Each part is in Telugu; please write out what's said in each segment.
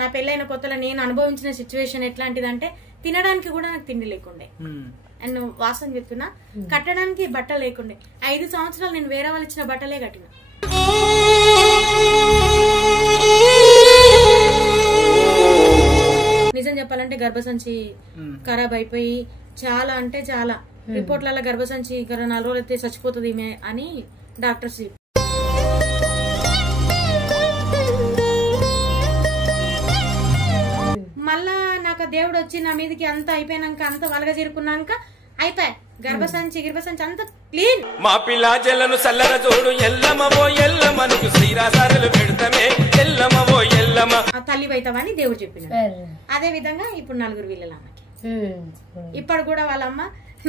నా పెళ్ళైన కొత్తలో నేను అనుభవించిన సిచ్యువేషన్ ఎట్లాంటిదంటే తినడానికి కూడా నాకు తిండి లేకుండే. అండ్ వాసన చెప్తున్నా, కట్టడానికి బట్ట లేకుండే. 5 సంవత్సరాలు నేను వేరే వాళ్ళు ఇచ్చిన బట్టలే కట్టిన. నిజం చెప్పాలంటే గర్భసంచి ఖరాబ్ అయిపోయి చాలా అంటే చాలా రిపోర్ట్లలో గర్భసంచి 4 రోజులు అయితే చచ్చిపోతుంది అని డాక్టర్స్. మళ్ళా నాకు దేవుడు వచ్చి నా మీదకి అంత అయిపోయినాక అంత వలగ చేరుకున్నాక అయిపోయి గర్భసంచి అంత క్లీన్. మా పిల్లాజలను సల్లర చూడు ఎల్లమవో ఎల్లమనుకు శ్రీరాసారులు పెడతమే ఎల్లమవో ఎల్లమ తల్లి అవుతావని దేవుడు చెప్పిన. అదే విధంగా ఇప్పుడు 4 వీళ్ళ అమ్మకి ఇప్పుడు కూడా వాళ్ళమ్మ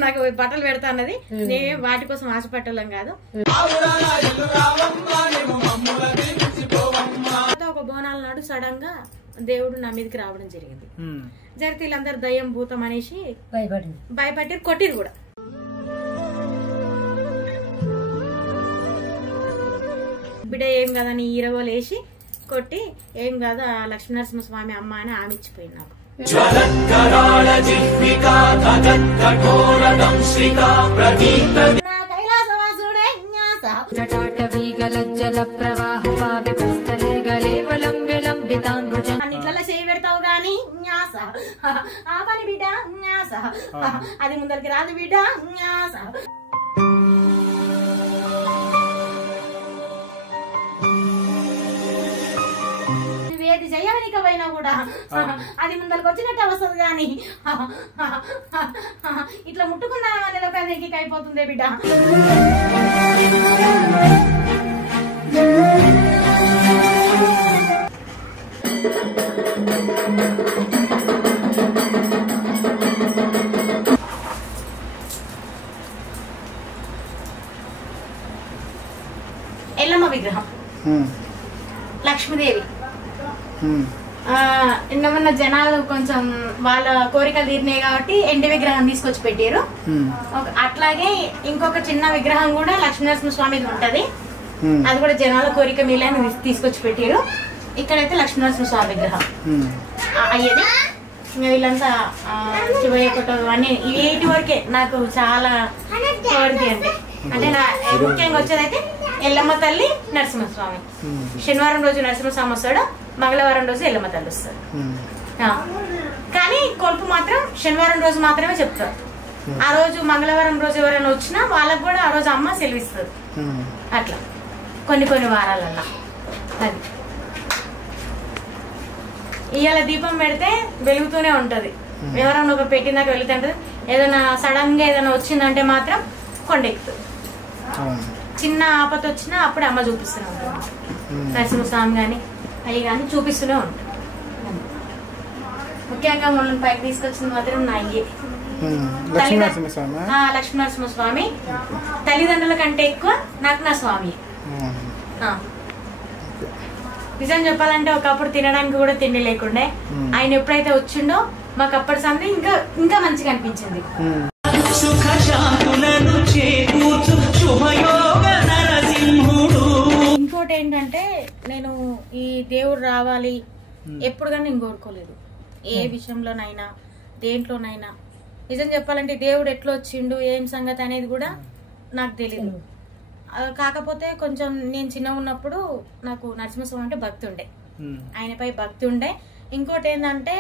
నాకు బట్టలు పెడతా అన్నది. నేనేం వాటి కోసం ఆశపట్టలేం కాదు. ఒక బోనాల నాడు సడన్ గా దేవుడు నా మీదకి రావడం జరిగింది. జరిగితే వీళ్ళందరూ దయ్యం భూతం అనేసి భయపడి కొట్టిరు కూడా. బిడ్డ ఏం కదని ఈరగోలు వేసి కొట్టి ఏం కాదు లక్ష్మీనరసింహస్వామి అమ్మ అని ఆమె ఇచ్చిపోయింది నాకు. అన్నిట్లలో చేయి పెడతావు గాని ఆ పని బిడ్డ అది ముందరికి రాదు బిడ్డ. నువ్వేది చేయవనికపోయినా కూడా అది ముందరికి వచ్చినట్టు వస్తుంది గాని ఇట్లా ముట్టుకున్నా అనేది ఒక నెక్కి అయిపోతుంది బిడ్డ. ఎల్లమ్మ విగ్రహం, లక్ష్మీదేవి. నిన్న జనాలు కొంచెం వాళ్ళ కోరికలు తీరినాయి కాబట్టి ఎండి విగ్రహం తీసుకొచ్చి పెట్టారు. అట్లాగే ఇంకొక చిన్న విగ్రహం కూడా లక్ష్మీనరసింహస్వామిది ఉంటది. అది కూడా జనాల కోరిక మీలని తీసుకొచ్చి పెట్టారు. ఇక్కడైతే లక్ష్మీనరసింహస్వామి విగ్రహం అయ్యేది. వీళ్ళంతా శివయ్య కొట్టదు అని వీటి వరకే నాకు చాలా కోరిక అంటే నా ముఖ్యంగా వచ్చేదైతే ఎల్లమ్మ తల్లి, నరసింహస్వామి. శనివారం రోజు నరసింహస్వామి వస్తాడు, మంగళవారం రోజు ఎల్లమ్మ తల్లి వస్తాడు. కానీ కొలుపు మాత్రం శనివారం రోజు మాత్రమే చెప్తారు. ఆ రోజు మంగళవారం రోజు ఎవరైనా వచ్చినా వాళ్ళకు కూడా ఆ రోజు అమ్మ సెలవిస్తుంది. అట్లా కొన్ని వారాలన్నా. అది ఇవాళ దీపం పెడితే వెలుగుతూనే ఉంటది. ఎవరైనా ఒక పెట్టిందాక వెలుగుతుంటది. ఏదైనా సడన్ గా ఏదైనా వచ్చిందంటే మాత్రం కొండెక్కుతుంది. చిన్న ఆపత వచ్చినా అప్పుడే అమ్మ చూపిస్తూనే ఉంటుంది. నరసింహస్వామి గాని అవి గాని చూపిస్తూనే ఉంటుంది. ముఖ్యంగా మొన్న పైకి తీసుకొచ్చింది మాత్రం నా అయ్యే లక్ష్మీనరసింహస్వామి. తల్లిదండ్రుల కంటే ఎక్కువ నాకు నా స్వామి. నిజం చెప్పాలంటే ఒకప్పుడు తినడానికి కూడా తిండి లేకుండే. ఆయన ఎప్పుడైతే వచ్చిండో మాకు అప్పటి సంది ఇంకా మంచిగా అనిపించింది. ఇంకోటి ఏంటంటే నేను ఈ దేవుడు రావాలి ఎప్పుడు కానీ నేను కోరుకోలేదు. ఏ విషయంలోనైనా దేంట్లోనైనా. నిజం చెప్పాలంటే దేవుడు ఎట్లా వచ్చిండు ఏం సంగతి అనేది కూడా నాకు తెలియదు. కాకపోతే కొంచెం నేను చిన్న ఉన్నప్పుడు నాకు నరసింహస్వామి అంటే భక్తి ఉండే, ఆయనపై భక్తి ఉండే. ఇంకోటి ఏంటంటే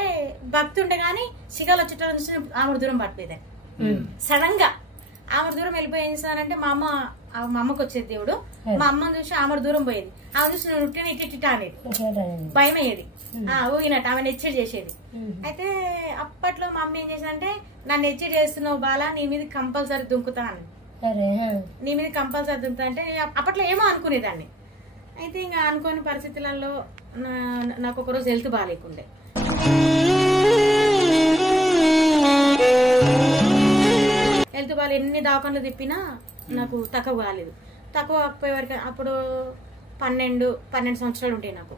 భక్తి ఉండే గానీ సిగాలు వచ్చేట నుంచి ఆమె దూరం పడిపోయేది. సడన్ గా ఆమె దూరం వెళ్ళిపోయి ఏం చేస్తానంటే మా అమ్మకు వచ్చేది దేవుడు. మా అమ్మని చూసి ఆమె దూరం పోయేది. ఆమె చూసి నేను ఉట్టిన ఇట్లా అనేది భయం అయ్యేది. ఊగినట్టు ఆమె నెచ్చడి చేసేది. అయితే అప్పట్లో మా అమ్మ ఏం చేసిందంటే నన్ను నెచ్చడి చేస్తున్నావు బాలా, నీ మీద కంపల్సరీ దుంకుతా అని. నీ మీద కంపల్సరీ దుంకుతా అంటే అప్పట్లో ఏమో అనుకునేదాన్ని. అయితే ఇంకా అనుకోని పరిస్థితులలో నాకు ఒకరోజు హెల్త్ బాగాలేకుండే. హెల్త్ బాగా ఎన్ని దవాఖానలు తిప్పినా నాకు తక్కువ కాలేదు. తక్కువ కాకపోయే వరకు అప్పుడు 12 సంవత్సరాలు ఉంటాయి నాకు.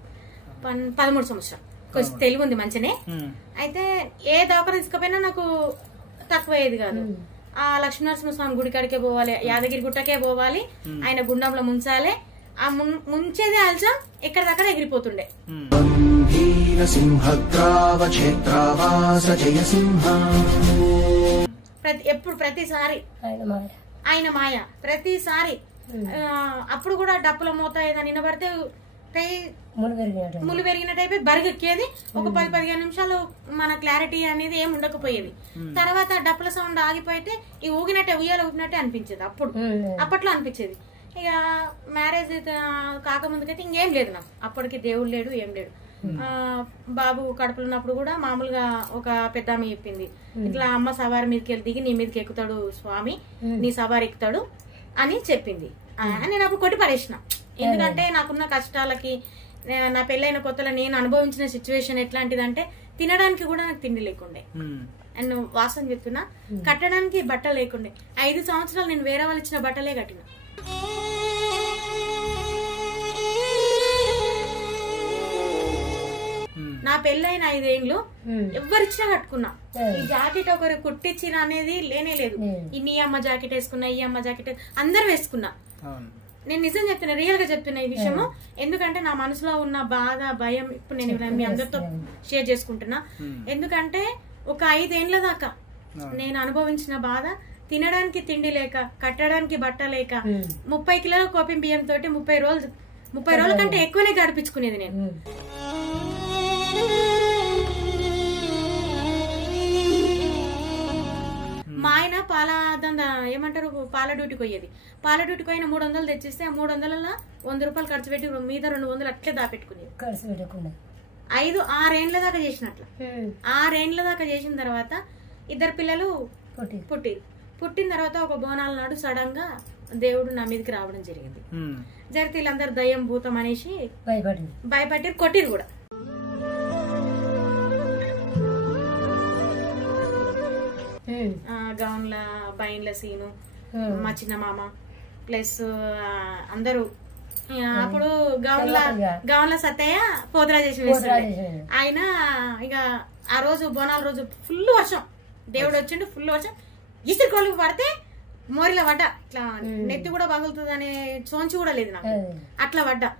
13 సంవత్సరాలు కొంచెం తెలివి ఉంది మంచినే. అయితే ఏ దవాఖాన తీసుకుపోయినా నాకు తక్కువ అయ్యేది కాదు. ఆ లక్ష్మీనరసింహస్వామి గుడి కాడికే పోవాలి, యాదగిరి గుట్టకే పోవాలి, ఆయన గుండంలో ముంచాలి. ఆ ముంచేది ఆల్చం ఎక్కడిదక్కడ ఎగిరిపోతుండే. సింహగ్రావక్షేత్రావాస జయ సింహ. ప్రతిసారి ఆయన మాయ ప్రతిసారి అప్పుడు కూడా డప్పుల మోత ఏదైనా నిలబడితే ముళ్ళు పెరిగినట్టు బరిగెక్కేది. ఒక 10-15 నిమిషాలు మన క్లారిటీ అనేది ఏమి ఉండకపోయేది. తర్వాత డప్పుల సౌండ్ ఆగిపోయితే ఈ ఊగినట్టే ఉయ్యాల ఊగినట్టే అనిపించేది. అప్పట్లో అనిపించేది. ఇక మ్యారేజ్ కాకముందుకైతే ఇంకేం లేదు నాకు. అప్పటికి దేవుడు లేడు, ఏం లేడు. బాబు కడుపులో ఉన్నప్పుడు కూడా మామూలుగా ఒక పెద్ద ఆమె చెప్పింది, ఇట్లా అమ్మ సవారి మీదకి వెళ్ళి దిగి నీ మీదకి ఎక్కుతాడు స్వామి, నీ సవారి ఎక్కుతాడు అని చెప్పింది. నేను అప్పుడు కొట్టి పడేసిన. ఎందుకంటే నాకున్న కష్టాలకి, నా పెళ్ళైన కొత్తలో నేను అనుభవించిన సిచ్యువేషన్ ఎట్లాంటిదంటే తినడానికి కూడా నాకు తిండి లేకుండే. అండ్ వాసన చెప్తున్నా, కట్టడానికి బట్టలు లేకుండే. 5 సంవత్సరాలు నేను వేరే వాళ్ళు ఇచ్చిన బట్టలే కట్టిన. నా పెళ్ళైన 5 ఏళ్ళు ఎవరిచ్చినా కట్టుకున్నా. ఈ జాకెట్ ఒకరు కుట్టించిన అనేది లేనే లేదు. నీ అమ్మ జాకెట్ వేసుకున్నా, ఈ అమ్మ జాకెట్ అందరు వేసుకున్నా. నేను నిజం చెప్తున్నా, రియల్ గా చెప్తున్నా ఈ విషయము. ఎందుకంటే నా మనసులో ఉన్న బాధ, భయం ఇప్పుడు నేను మీ అందరితో షేర్ చేసుకుంటున్నా. ఎందుకంటే ఒక 5 ఏళ్ల దాకా నేను అనుభవించిన బాధ, తినడానికి తిండి లేక, కట్టడానికి బట్ట లేక, 30 కిలోల కోపిం బియ్యం తోటి 30 రోజుల కంటే ఎక్కువనే గడిపించుకునేది నేను. మా ఆయన పాల ఏమంటారు పాల డ్యూటీకి పోయేది. పాల డ్యూటీకి పోయిన 300 తెచ్చిస్తే ఆ 300లలో 100 రూపాయలు ఖర్చు పెట్టి మీద 200 అట్లే దాపెట్టుకునేది. 5-6 ఏండ్ల దాకా చేసినట్లు. 6 ఏండ్ల దాకా చేసిన తర్వాత 2 పిల్లలు పుట్టిన తర్వాత ఒక బోనాల నాడు సడన్ గా దేవుడు నా మీదకి రావడం జరిగింది. జరిగితే వీళ్ళందరూ దయ్యం భూతం అనేసి భయపడి కొట్టిరు కూడా. గౌన్ల బైన్ల సీను, మా చిన్న మామ ప్లస్ అందరూ. అప్పుడు గౌన్ల సత్తయ్య పోతరా చేసి వేస్తుండే ఆయన. ఇక ఆ రోజు బోనాల రోజు ఫుల్ వర్షం, దేవుడు వచ్చిండు, ఫుల్ వర్షం. ఇసురు కొలుపు పడితే మోరిలో పడ్డా. ఇట్లా నెత్తి కూడా పగులుతుంది అనే సోంచి కూడా లేదు నాకు. అట్లా పడ్డా.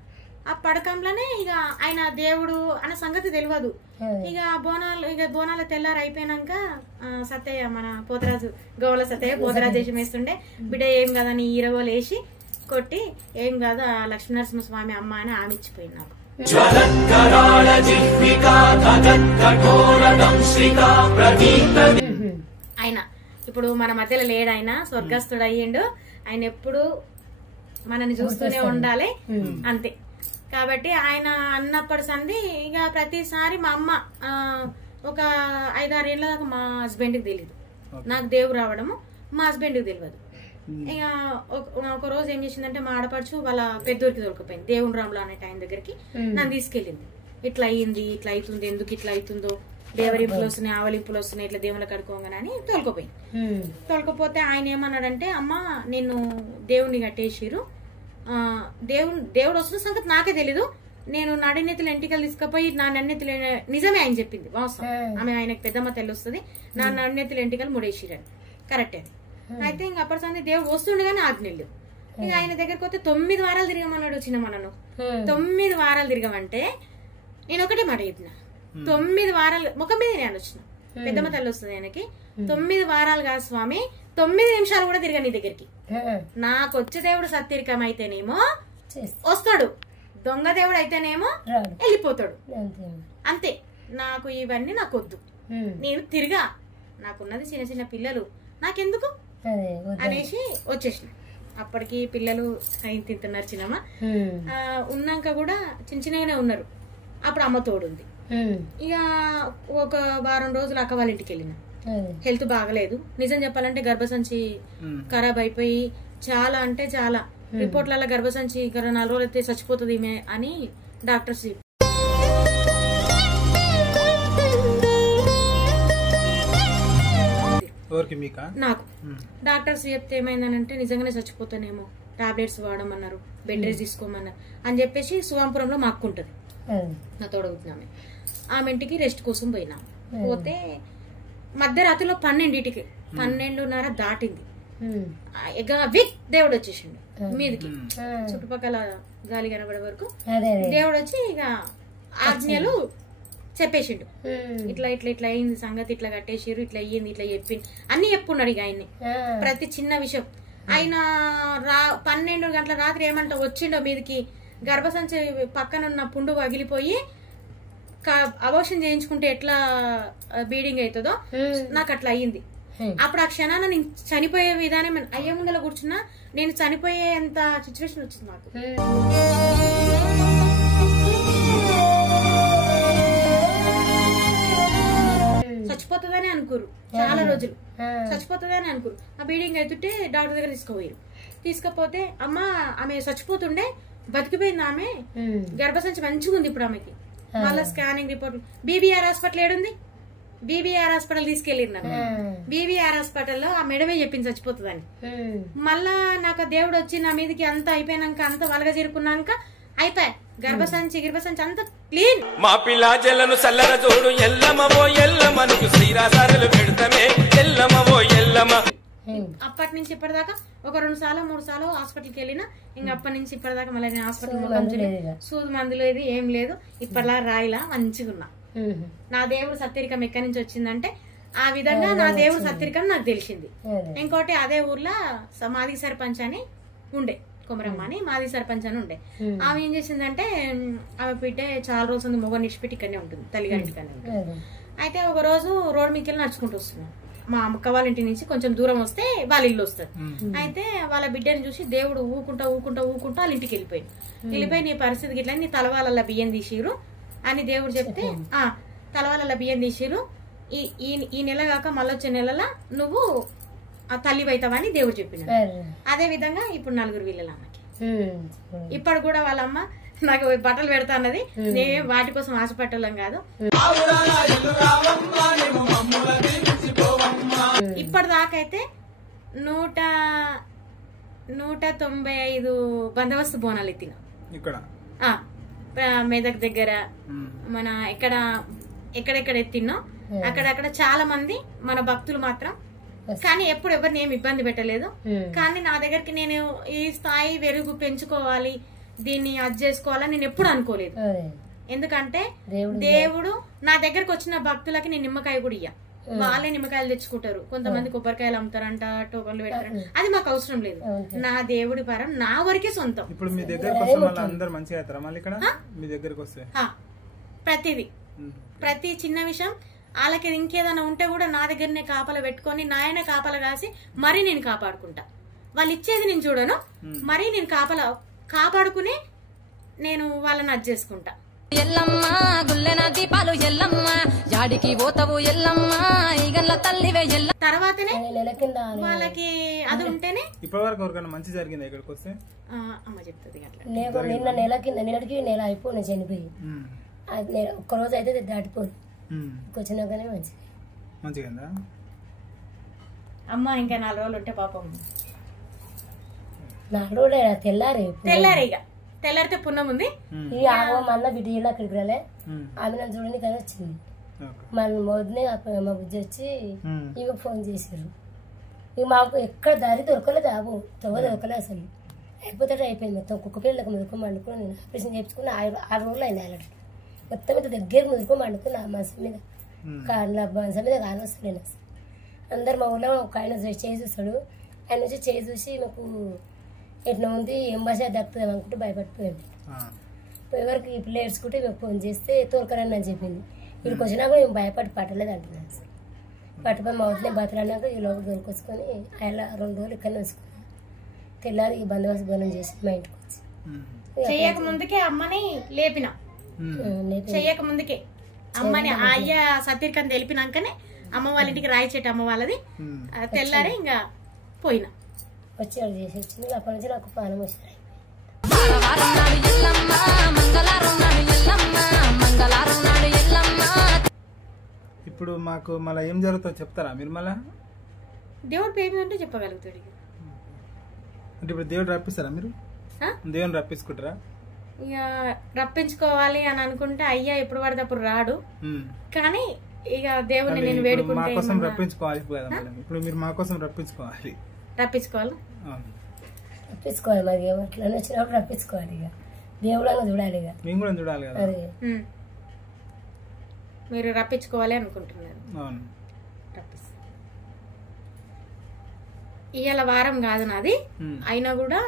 ఆ పడకంలోనే ఇక ఆయన దేవుడు అన్న సంగతి తెలియదు. ఇక బోనాల తెల్లారు అయిపోయినాక సత్తయ్య మన పోతరాజు గౌల సత్తయ్య పోతరాజు వేసి వేస్తుండే. బిడ్డ ఏం కదని ఈరగోలు వేసి కొట్టి ఏం కాదు ఆ లక్ష్మీనరసింహ స్వామి అమ్మ అని ఆమె ఇచ్చిపోయింది నాకు. ఆయన ఇప్పుడు మన మధ్యలో లేడు, ఆయన స్వర్గస్థుడు అయ్యిండు. ఆయన ఎప్పుడు మనని చూస్తూనే ఉండాలి అంతే. కాబట్టి ఆయన అన్నప్పటి సంది ఇక ప్రతిసారి మా అమ్మ ఒక 5-6 ఏళ్ల దాకా మా హస్బెండ్కి తెలియదు. నాకు దేవుడు రావడము మా హస్బెండ్కి తెలియదు. ఇక ఒక రోజు ఏం చేసిందంటే మా ఆడపడుచు వాళ్ళ పెద్దూరికి దొరికిపోయింది. దేవుని రాములు అనే ఆయన దగ్గరికి నన్ను తీసుకెళ్ళింది. ఇట్లా అయ్యింది, ఇట్లా అవుతుంది, ఎందుకు ఇట్లా అవుతుందో, దేవరింపులు వస్తున్నాయి, ఆవలింపులు వస్తున్నాయి, ఇట్లా దేవుళ్ళ కడుకోగానని తోలుకోపోయింది. తోలుకపోతే ఆయన ఏమన్నాడంటే, అమ్మ నేను దేవుణ్ణి కట్టేసిరు, దేవుడు వస్తున్న సంగతి నాకే తెలీదు, నేను నడినెత్తులు ఎంటికలు తీసుకుపోయి నా నన్నెత్తులు నిజమే ఆయన చెప్పింది వాస్తవం. ఆమె ఆయనకు పెద్దమ్మ తెల్లి వస్తుంది, నా నన్నెత్తులు ఎంటికలు ముడేసిరని కరెక్టే. అయితే ఇంక అప్పటి సంది దేవుడు వస్తుండే కానీ ఆజ్ఞలు. ఇక ఆయన దగ్గరికి వస్తే 9 వారాలు తిరగమన్నాడు. చిన్నమ్మను 9 వారాలు తిరగమంటే నేను ఒకటే మాట చెప్పిన, 9 వారాలు ముఖం మీద నేను వచ్చిన. పెద్దమ్మ తల్లి వస్తుంది ఆయనకి. 9 వారాలు కాదు స్వామి, 9 నిమిషాలు కూడా తిరగ నీ దగ్గరికి. నాకు వచ్చే దేవుడు సత్యరికం అయితేనేమో వస్తాడు, దొంగ దేవుడు అయితేనేమో వెళ్ళిపోతాడు. అంతే. నాకు ఇవన్నీ నాకు వద్దు, నేను తిరిగా, నాకున్నది చిన్న చిన్న పిల్లలు, నాకెందుకు అనేసి వచ్చేసిన. అప్పటికి పిల్లలు తింటున్నారు. చిన్నమ్మ ఉన్నాక కూడా చిన్న చిన్నగానే ఉన్నారు. అప్పుడు అమ్మ తోడుంది. ఇక ఒక వారం రోజులు అక్క వాళ్ళ ఇంటికి వెళ్ళిన. హెల్త్ బాగలేదు. నిజం చెప్పాలంటే గర్భసంచి ఖరాబ్ అయిపోయి చాలా అంటే చాలా రిపోర్ట్లలో గర్భసంచి 4 రోజులు అయితే చచ్చిపోతుంది ఈమె అని డాక్టర్స్ నాకు డాక్టర్స్ చెప్తే ఏమైందనంటే నిజంగానే చచ్చిపోతానేమో, టాబ్లెట్స్ వాడమన్నారు, బెడ్ రెస్ట్ తీసుకోమన్నారు అని చెప్పేసి సువాంపురంలో మా అక్క ఉంటది, నా తోడవుతున్నామే. ఆమె ఇంటికి రెస్ట్ కోసం పోయినా. పోతే మధ్యరాత్రిలో 12ంటికి 12:30 దాటింది. ఇక విక్ దేవుడు వచ్చేసిండు మీదికి. చుట్టుపక్కల గాలి కనబడే వరకు దేవుడు వచ్చి ఇక ఆజ్ఞలు చెప్పేసిండు. ఇట్లా ఇట్లా ఇట్లా అయింది సంగతి, ఇట్లా కట్టేసిరు, ఇట్లా అయ్యింది, ఇట్లా చెప్పింది అన్ని చెప్పున్నాడు. ఇక ఆయన్ని ప్రతి చిన్న విషయం ఆయన 12 గంటల రాత్రి ఏమంటా వచ్చిండో మీదకి, గర్భసంచి పక్కనున్న పుండు పగిలిపోయి అబోర్షన్ చేయించుకుంటే ఎట్లా బీడింగ్ అవుతుందో నాకు అట్లా అయ్యింది. అప్పుడు ఆ క్షణాన నేను చనిపోయే విధానం అయ్యే ముందర కూర్చున్నా, నేను చనిపోయేంత సిచ్యువేషన్ వచ్చింది నాకు. చచ్చిపోతుందని అనుకోరు చాలా రోజులు, చచ్చిపోతుందని అనుకోరు. ఆ బీడింగ్ అవుతుంటే డాక్టర్ దగ్గర తీసుకుపోయారు. తీసుకపోతే అమ్మ ఆమె చచ్చిపోతుండే, బతికిపోయింది ఆమె, గర్భసంచి మంచిగా ఉంది ఇప్పుడు ఆమెకి. మళ్ళా స్కానింగ్ రిపోర్ట్ బీబీఆర్ హాస్పిటల్ ఏడుంది, బీబీఆర్ హాస్పిటల్ తీసుకెళ్ళిరు. బీబీఆర్ హాస్పిటల్లో ఆ మేడమే చెప్పింది చచ్చిపోతుందని. మళ్ళా నాకు దేవుడు వచ్చి నా మీదకి అంతా అయిపోయినాక, అంత వలగ చేరుకున్నాక అయిపోయి గర్భసంచి అంత క్లీన్. మా పిల్లాజలను సల్లర చూడు ఎల్లమ్మవో ఎల్లమ్మనుకు శ్రీరాసారులు పెడతామే ఎల్లమ్మవో ఎల్లమ్మ. అప్పటి నుంచి ఇప్పటిదాకా ఒక 2 సార్లు 3 సార్లు హాస్పిటల్కి వెళ్ళినా, ఇంకా అప్పటి నుంచి ఇప్పటిదాకా మళ్ళీ నేను హాస్పిటల్ సూది మందులు ఏది ఏం లేదు. ఇప్పటిలా రాయిలా మంచిగా ఉన్నా. నా దేవుడు సత్యరికం ఎక్కడి నుంచి వచ్చిందంటే ఆ విధంగా నా దేవుడు సత్యరికం నాకు తెలిసింది. ఇంకోటి అదే ఊర్లో మాది సర్పంచ్ అని ఉండే, కొమరమ్మ అని మాది సర్పంచ్ అని ఉండే. ఆమె ఏం చేసిందంటే ఆమె బిడ్డ చాలా రోజులు మొగ నిష్పెట్టి ఇక్కడనే ఉంటుంది, తల్లిగారింటికనే ఉంటుంది. అయితే ఒక రోజు రోడ్ మీదకి వెళ్ళి నడుచుకుంటూ వస్తున్నాం. మా అక్క వాళ్ళ ఇంటి నుంచి కొంచెం దూరం వస్తే వాళ్ళ ఇల్లు వస్తుంది. అయితే వాళ్ళ బిడ్డని చూసి దేవుడు ఊకుంటా వాళ్ళ ఇంటికి వెళ్ళిపోయి నీ పరిస్థితికి ఇట్లా, నీ తలవాళ్ళ బియ్యం తీసిరు అని దేవుడు చెప్తే, తలవాళ్ళ బియ్యం తీసిరు, ఈ నెల కాక మళ్ళొచ్చే నెలల నువ్వు ఆ తల్లి అవుతావని దేవుడు చెప్పినాడు. అదే విధంగా ఇప్పుడు 4 వీళ్ళ అమ్మకి ఇప్పుడు కూడా వాళ్ళమ్మ నాకు బట్టలు పెడతా అన్నది. నేనే వాటి కోసం ఆశపట్టలేం కాదు. ఇప్పటిదాకైతే 195 బందోబస్తు బోనాలు ఎత్తిన ఇక్కడ మెదక్ దగ్గర, మన ఎక్కడెక్కడ ఎత్తినో అక్కడక్కడ చాలా మంది మన భక్తులు మాత్రం. కానీ ఎప్పుడు ఎవరిని ఏమి ఇబ్బంది పెట్టలేదు. కానీ నా దగ్గరికి నేను ఈ స్థాయి వెలుగు పెంచుకోవాలి, దీన్ని అది చేసుకోవాలని నేను ఎప్పుడు అనుకోలేదు. ఎందుకంటే దేవుడు నా దగ్గరకు వచ్చిన భక్తులకి నేను నిమ్మకాయ కూడా ఇయ్య, వాళ్ళే నిమ్మకాయలు తెచ్చుకుంటారు. కొంతమంది కొబ్బరికాయలు అమ్ముతారంట, టోకన్లు పెడతారు. అది మాకు అవసరం లేదు. నా దేవుడి పరం నా వరకే సొంతం. ఇప్పుడు మీ దగ్గరకు అందరూ మంచిగా అవుతారా మళ్ళీ ఇక్కడ మీ దగ్గరకు వస్తే? ప్రతి చిన్న విషయం వాళ్ళకి ఇంకేదైనా ఉంటే కూడా నా దగ్గరనే కాపలా పెట్టుకొని నాయనే కాపలా కాసి మరీ నేను కాపాడుకుంటా. వాళ్ళు ఇచ్చేది నేను చూడను, మరీ నేను కాపాడుకుని నేను వాళ్ళని అది చేసుకుంటా. ఎల్లమ్మ గుల్లెన దీపాలు ఎల్లమ్మ యాడికి పోతావు ఎల్లమ్మ ఈగల్ల తల్లివే ఎల్ల. తర్వాతనే వాళ్ళకి అది ఉంటేనే. ఇప్పటి వరకు ఎవరికైనా మంచి జరిగింది ఇక్కడికి వస్తే? అమ్మ చెప్తుంది అట్లా. నిన్న నెల కింద నిన్నటికి నెల అయిపోయి చనిపోయి ఒక్కరోజు అయితే దాటిపోయి వచ్చినాకనే మంచిగా అమ్మ. ఇంకా 4 రోజులు ఉంటే పాపం 4 రోజులే తెల్లారి ఇక తెల్లారితే పుణ్యం ఉంది. ఈ మళ్ళీ బిడ్డ అక్కడికి రాలే, ఆమె నన్ను చూడని కానీ వచ్చింది. మన మొదనే మా బుజ్జి వచ్చి ఇక ఫోన్ చేసారు. ఇక మాకు ఎక్కడ దారి దొరకలేదు, దొరకలేదు అసలు. అయిపోతే అయిపోయింది మొత్తం. కుక్క పిల్లలకు ముదుకొని వండుకొని నేను ఆపరేషన్ చేయించుకుని 6 రోజులు అయింది. అలాంటి మొత్తం ఇంత దగ్గర ముదుకొని వండుకుని ఆ మనసు మీద మనసు మీద కాని వస్తలేను. అందరు మా ఊళ్ళో ఒక ఆయన చేయి చూస్తాడు. ఆయన వచ్చి చేయి చూసి మాకు ఎట్లా ఉంది, ఏం భాష దక్కుతుంది అనుకుంటే భయపడిపోయాడు. ఎవరికి ఇప్పుడు ఏడ్చుకుంటే మేము ఫోన్ చేస్తే తోరకరని అని చెప్పింది. వీడికి వచ్చినా కూడా మేము భయపడి పట్టలేదు అంటున్నాను. అసలు పట్టుకొని మా ఊరిలో బతలన్నాక ఈ లోపల దొరికొచ్చుకొని ఆయన 2 రోజులు ఇక్కడనే వచ్చుకున్నాను. తెల్లారి ఈ బందోబస్తు బలం చేసి మా ఇంటికి వచ్చి చెయ్యక ముందుకే అమ్మని లేపిన, చెయ్యక ముందుకే అమ్మని అయ్య సతీర్కని తెలిపినాకనే అమ్మ వాళ్ళ ఇంటికి రాయిచేట అమ్మ వాళ్ళది. తెల్లారి ఇంకా పోయినా వచ్చి వాళ్ళు చేసి వచ్చింది. అప్పటి నుంచి నాకు పానం వచ్చినాయి. ఇప్పుడు మాకు మళ్ళీ ఏం జరుగుతుందో చెప్తారా మీరు? మళ్ళా దేవుడు పేరు ఉంటే చెప్పగలుగుతాడు. అంటే ఇప్పుడు దేవుడు రప్పిస్తారా మీరు? దేవుని రప్పించుకుంటారా? ఇక రప్పించుకోవాలి అని అనుకుంటే అయ్యా ఎప్పుడు పడితే అప్పుడు రాడు. కానీ ఇక దేవుడిని నేను వేడుకుంటే మా కోసం రప్పించుకోవాలి కదా. ఇప్పుడు మీరు మా కోసం రప్పించుకోవాలి. రప్పించుకోవాలి మరి అట్లా వచ్చినప్పుడు రప్పించుకోవాలి. ఇక దేవుడు చూడాలి, ఇక మేము కూడా చూడాలి కదా. మీరు రప్పించుకోవాలి అనుకుంటున్నారు. అవును. ఇవాళ వారం కాదు నాది, అయినా కూడా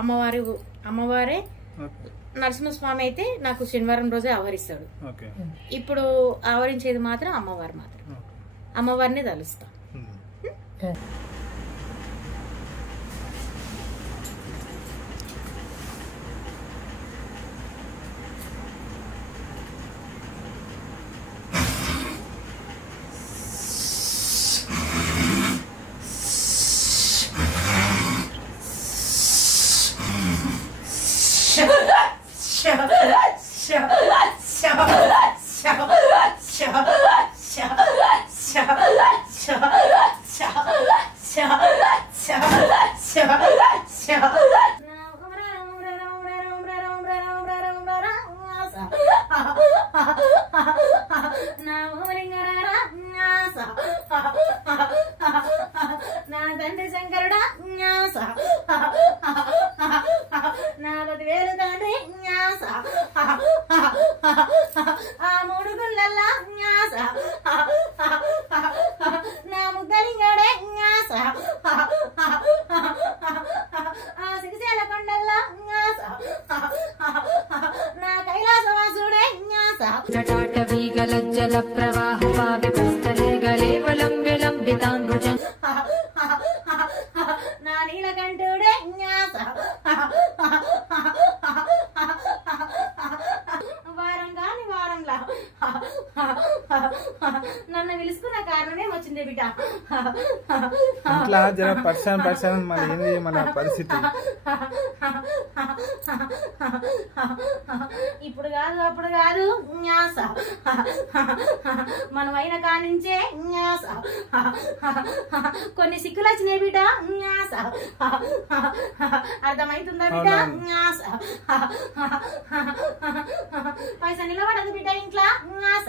అమ్మవారే నరసింహస్వామి అయితే నాకు శనివారం రోజే ఆవరిస్తాడు. ఇప్పుడు ఆవరించేది మాత్రం అమ్మవారు మాత్రం. అమ్మవారిని తలుస్తా. నా తండ్రి శంకరుడా న్యాస, నా 10,000 తండ్రి న్యాస, ఆ 3 గుళ్ళల్లా న్యాస, నా ముద్దలింగడే న్యాస, ఆ సిరిసేల కొండల్లా న్యాస, నా కైలాసవాసుడే న్యాస. జటాటవీగలజ్జల ప్రవాహ పావి పుస్తలే గలేవలం విలంబితాంబుజం నా నీలకంఠుడే న్యాస, వారం కాని వారంలా నన్ను పిలుచుకున్న కారణమే వచ్చింది బిడ్డ. ఇట్లా జర పర్సన్ మరి ఏంది మన పరిస్థితి? ఇప్పుడు కాదు అప్పుడు కాదు న్యాస, మనం అయిన కానించే న్యాస. కొన్ని సిక్కులు వచ్చినాయి బిడ్డ న్యాస, అర్థమవుతుందా బిడ్డ న్యాస. పైసా నిలబడదు బిడ్డ ఇంట్లో న్యాస,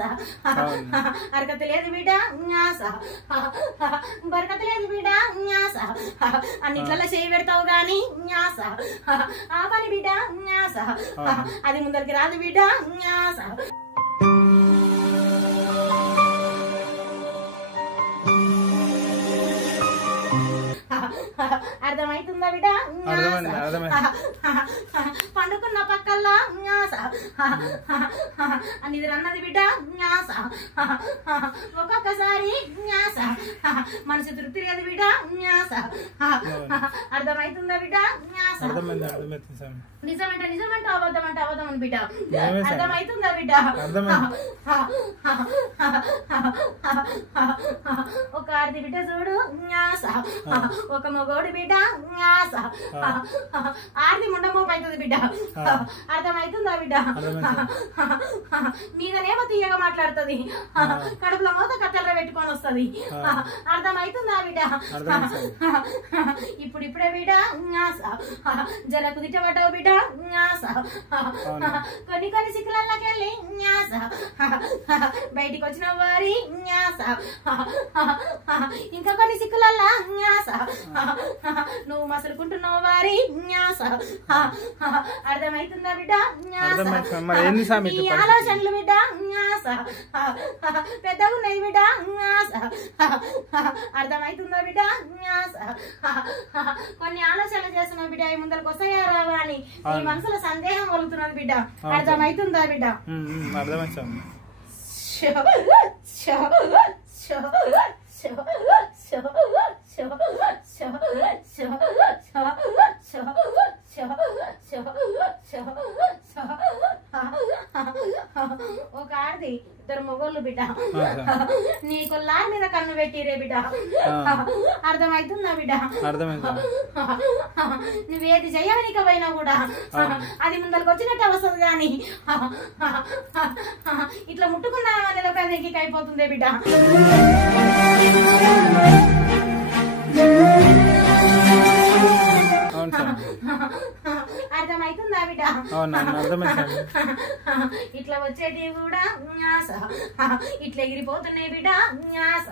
అరకత లేదు బిడ్డ న్యాస, బరకత లేదు బిడ్డ న్యాస. అన్నిట్లలో చేయి పెడతావు గాని న్యాస, ఆ పని బిడ్డ న్యాస, అది ముందరికి రాదు బిడ్డ న్యాస. అర్థమవుతుందా బిడ్డ? పండుకున్న పక్కల్లా న్యాస, నిద్ర అన్నది బిడ్డ న్యాస, ఒక్కొక్కసారి న్యాస, మనసు తృప్తి లేదు బిడ్డ న్యాస. అర్థమవుతుందా బిడ్డ? న్యాస నిజమంటే నిజమంటే అబద్ధమంటే అబద్ధం అని బిడ్డ. అర్థమవుతుందా బిడ్డ? ఒక ఆడది బిడ్డ చూడు న్యాస, ఒక మగోడి బిడ్డ న్యాస, ఆడది ముండమోపు అవుతుంది బిడ్డ. అర్థమవుతుందా బిడ్డ? మీదనేమో తీయగా మాట్లాడుతుంది, కడుపులో మోత కట్టెల్లో పెట్టుకొని వస్తుంది. అర్థమవుతుందా బిడ్డ? ఇప్పుడిప్పుడే బిడ్డ న్యాస, జర కుదిటపడ్డావు బిడ్డ న్యాస. కొన్ని కొన్ని సిక్కులకెళ్ళి న్యాస, బయటికి వచ్చిన వారి న్యాస, ఇంకా కొన్ని సిక్కులల్లా న్యాస, నువ్వు మసులుకుంటున్నావు వారి న్యాస. అర్థమవుతుందా బిడ్డ? ఈ ఆలోచనలు బిడ్డ న్యాస, పెద్దగా ఉన్నాయి బిడ్డ న్యాస. అర్థమవుతుందా బిడ్డ? న్యాస. కొన్ని ఆలోచనలు చేస్తున్నావు బిడ్డ, ఈ ముందరకు వస్తాయా రావా అని నీ మనసులో సందేహం కలుగుతున్నది బిడ్డ. అర్థమవుతుందా బిడ్డ? ఒక ఆడది ఇద్దరు మొగోళ్ళు బిడ్డ, నీ కొల్లారి మీద కన్ను పెట్టిరే బిడ్డ. అర్థమవుతుందా బిడ్డ? నువ్వేది చెయ్యవనికపోయినా కూడా అది ముందరకు వచ్చినట్టు వస్తుంది గాని ఇట్లా ముట్టుకున్నా అనేది ఒక దగ్గరికి అయిపోతుంది బిడ్డ. అర్థం అర్థమవుతుందా బిడ్డ ఇట్లా వచ్చేటివి కూడా న్యాస ఇట్లా ఎగిరిపోతున్నాయి బిడ్డ న్యాస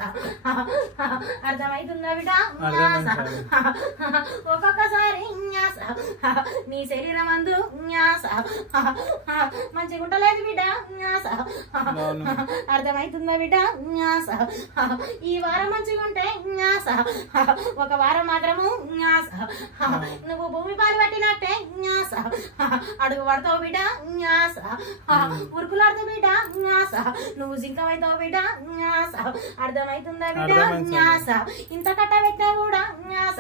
అర్థమవుతుందా బిడ్డ న్యాస ఒక్కొక్కసారి న్యాస నీ శరీరం అందు న్యాస మంచిగా ఉండలేదు బిడ్డ న్యాస అర్థమవుతుందా బిడ్డ న్యాస ఈ వారం మంచిగా ఉంటే న్యాస ఒక వారం మాత్రము న్యాస నువ్వు భూమి పాలు పట్టినట్టే న్యాస అడుగు పడతావు బిడ్డ న్యాస ఉరుకులాడుతావు బిడ్డ న్యాస నువ్వు జింకమైతావు బిడ్డ న్యాస అర్థమవుతుందా బిడ్డ న్యాస ఇంత కట్ట పెట్టా కూడా న్యాస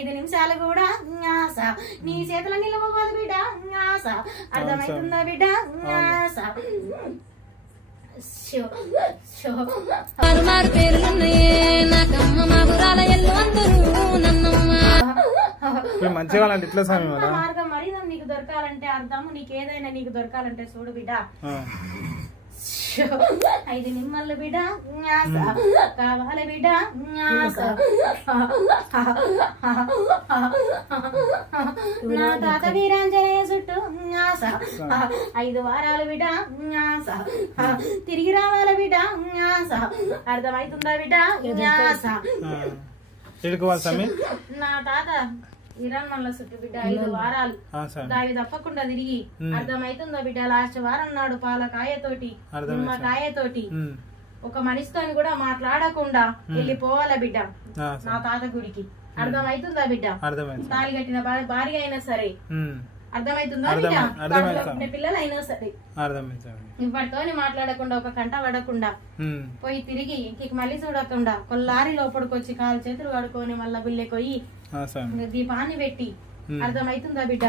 5 నిమిషాలు కూడా న్యాస నీ చేతుల నిలవదు బిడ్డ న్యాస అర్థమవుతుందా బిడ్డ న్యాస మారు పేర్లున్నాయే నాకమ్మ మా గురాల ఎల్లు అందరూ నన్నమ్మ మంచిగా ఇట్లా స్వామి మార్గం మరి నీకు దొరకాలంటే అర్థము నీకు ఏదైనా నీకు దొరకాలంటే చూడు బిడ్డ 5 నిమ్మలు బిడ్డ న్యాస కావాలి బిడ్డ న్యాస నా తాత వీరాంజనేయ చుట్టూ న్యాస 5 వారాలు బిడ్డ న్యాస తిరిగి రావాలి బిడ్డ న్యాస అర్థమవుతుందా బిడ్డ న్యాస నా తాత ఇరాన్మల్ల చుట్టూ బిడ్డ 5 వారాలు దావి తప్పకుండా తిరిగి అర్థమవుతుందా బిడ్డ లాస్ట్ వారం నాడు పాలకాయతోటి నిమ్మకాయతోటి ఒక మనిషితో కూడా మాట్లాడకుండా వెళ్ళిపోవాలా బిడ్డ నా తాత గుడికి అర్థమవుతుందా బిడ్డ తాళి కట్టిన భార్య అయినా సరే అర్థమవుతుందా బిడ్డ పిల్లలు అయినా సరే ఇప్పటితో మాట్లాడకుండా ఒక కంట పడకుండా పోయి తిరిగి ఇంటికి మళ్ళీ చూడకుండా కొల్లారి లోపలికొచ్చి కాలు చేతులు కడుకొని మళ్ళా బిల్లె కొయ్యి దీపాన్ని పెట్టి అర్థమవుతుందా బిడ్డ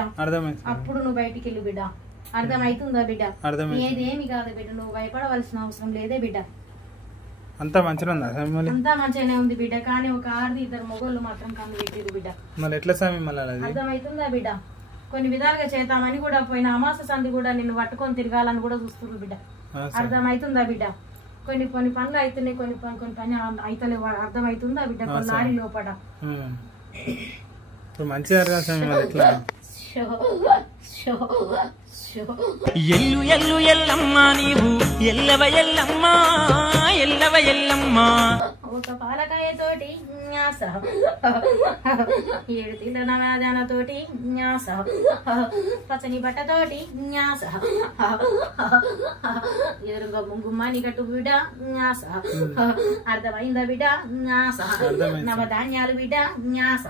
అప్పుడు నువ్వు బయటికి వెళ్ళు బిడ్డ అర్థమవుతుందా బిడ్డ ఏదేమి కాదు బిడ్డ నువ్వు భయపడవలసిన అవసరం లేదే బిడ్డ అంతా మంచిగా ఉందా అంతా మంచిగానే ఉంది బిడ్డ కానీ ఒక 2 మొగోళ్ళు మాత్రం కన్ను పెట్టిరు బిడ్డ అర్థమవుతుందా బిడ్డ కొన్ని విధాలుగా చేద్దామని కూడా పోయిన అమాస సంధి కూడా నిన్ను పట్టుకొని తిరగాలని కూడా చూస్తున్నారు బిడ్డ అర్థమవుతుందా బిడ్డ కొన్ని పనులు అవుతున్నాయి కొన్ని పని అయితలేవు అర్థమవుతుందా బిడ్డ కొన్ని లారీ లోపల ఎల్లు ఎల్లు ఎల్లమ్మ నీవు ఎల్లవ ఎల్లమ్మ ఎల్లవ ఎల్లమ్మ ఒక పాలకాయతోటి న్యాస 7 తీల నవాదానతోటి న్యాస పచ్చని బట్టతోటి న్యాస ఎదురుగా గుమ్మాని కట్టు బిడ్డ న్యాస అర్థమైందా బిడ్డ న్యాస నవధాన్యాలు బిడ్డ న్యాస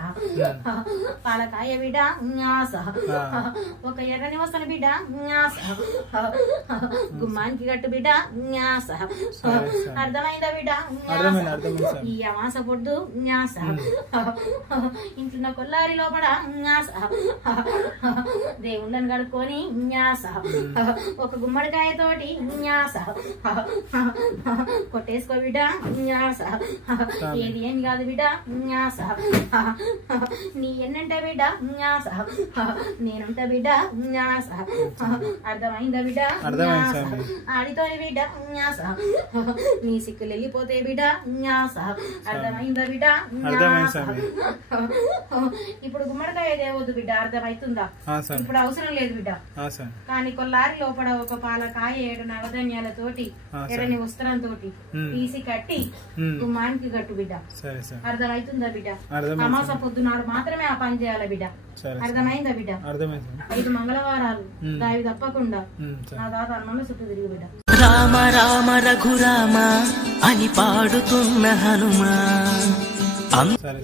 పాలకాయ బిడ్డ న్యాస ఒక ఎర్రని వస్తున్న బిడ్డ న్యాస గుమ్మానికి కట్టు బిడ్డ న్యాస అర్థమైందా బిడ్డ ఈ అమాస పొద్దు న్యాస ఇంట్లో కొల్లారి లోపల న్యాస దేవుళ్ళని కడుక్కొని న్యాస ఒక గుమ్మడికాయ తోటి న్యాస కొట్టేసుకో బిడ్డ న్యాస ఏది ఏం కాదు బిడ్డ న్యాస నీ ఎన్నంటే బిడ్డ న్యాస నేనుంటా బిడ్డ న్యాస అర్థమైందా బిడ్డ ఆడితోని బిడ్డ న్యాస నీ సిక్కులు వెళ్ళిపోతే బిడ్డ న్యాస అర్థమైందా బిడ్డ ఇప్పుడు గుమ్మడికాయ దేవద్దు బిడ్డ అర్థమవుతుందా ఇప్పుడు అవసరం లేదు బిడ్డ కానీ కొల్లారి లోపల ఒక పాలకాయ 7 నవధాన్యాలతోటి ఎర్రని వస్త్రంతో తీసి కట్టి గుమ్మానికి కట్టు బిడ్డ అర్థమవుతుందా బిడ్డ అమాస పొద్దునాడు మాత్రమే ఆ పని చేయాలి బిడ్డ అర్థమైందా బిడ్డ 5 మంగళవారాలు దావి తప్పకుండా నా తాత అన్నంలో చుట్టూ తిరిగి బిడ్డ రామ రామ రఘురామ అని పాడుతున్న హనుమా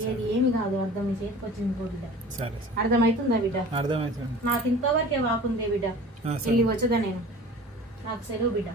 ఏది ఏమి కాదు అర్థం నీ చేతికి వచ్చింది బిడ్డ అర్థమవుతుందా బిడ్డ నాకు ఇంతవరకే వాకుందే బిడ్డ వెళ్ళి వచ్చదా నేను నాకు సెలవు బిడ్డ